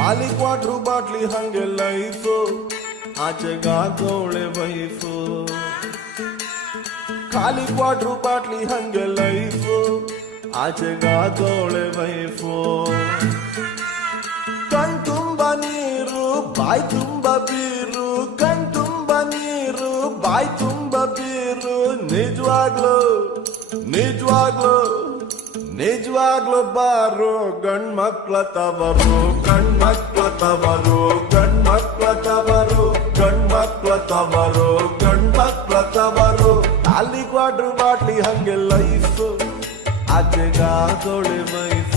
ಖಾಲಿ quarter bottle ಹಂಗೆ life ಆಚೆಗಾಗೋಳೆ wife ಖಾಲಿ ಕ್ವಾಟ್ರು ಬಾಟ್ಲಿ ಹಂಗೆ ಲೈಫು ಆಚೆಗಾಗೋಳೆ ವೈಫು ಕಣ್ ತುಂಬ ನೀರು ಬಾಯ್ ತುಂಬ ಬೀರು ಕಣ್ ತುಂಬ ನೀರು ಬಾಯ್ ತುಂಬ ಬೀರು ನಿಜವಾಗ್ಲು ನಿಜವಾಗ್ಲು ನಿಜವಾಗ್ಲು ಬಾರು ಗಂಡ್ಮಕ್ಳ ತವರು ಗಂಡ್ಮಕ್ಳ ತವರು ಗಂಡ್ಮಕ್ಳ ತವರು ಗಂಡ್ಮಕ್ಳ ತವರು ಗಂಡ್ಮಕ್ಳ ತವರು ಖಾಲಿ ಕ್ವಾಟ್ರು ಬಾಟ್ಲಿ ಹಂಗೆ ಲೈಫ್ ಆಚೆಗಾಗೋಳೆ ವೈಫ್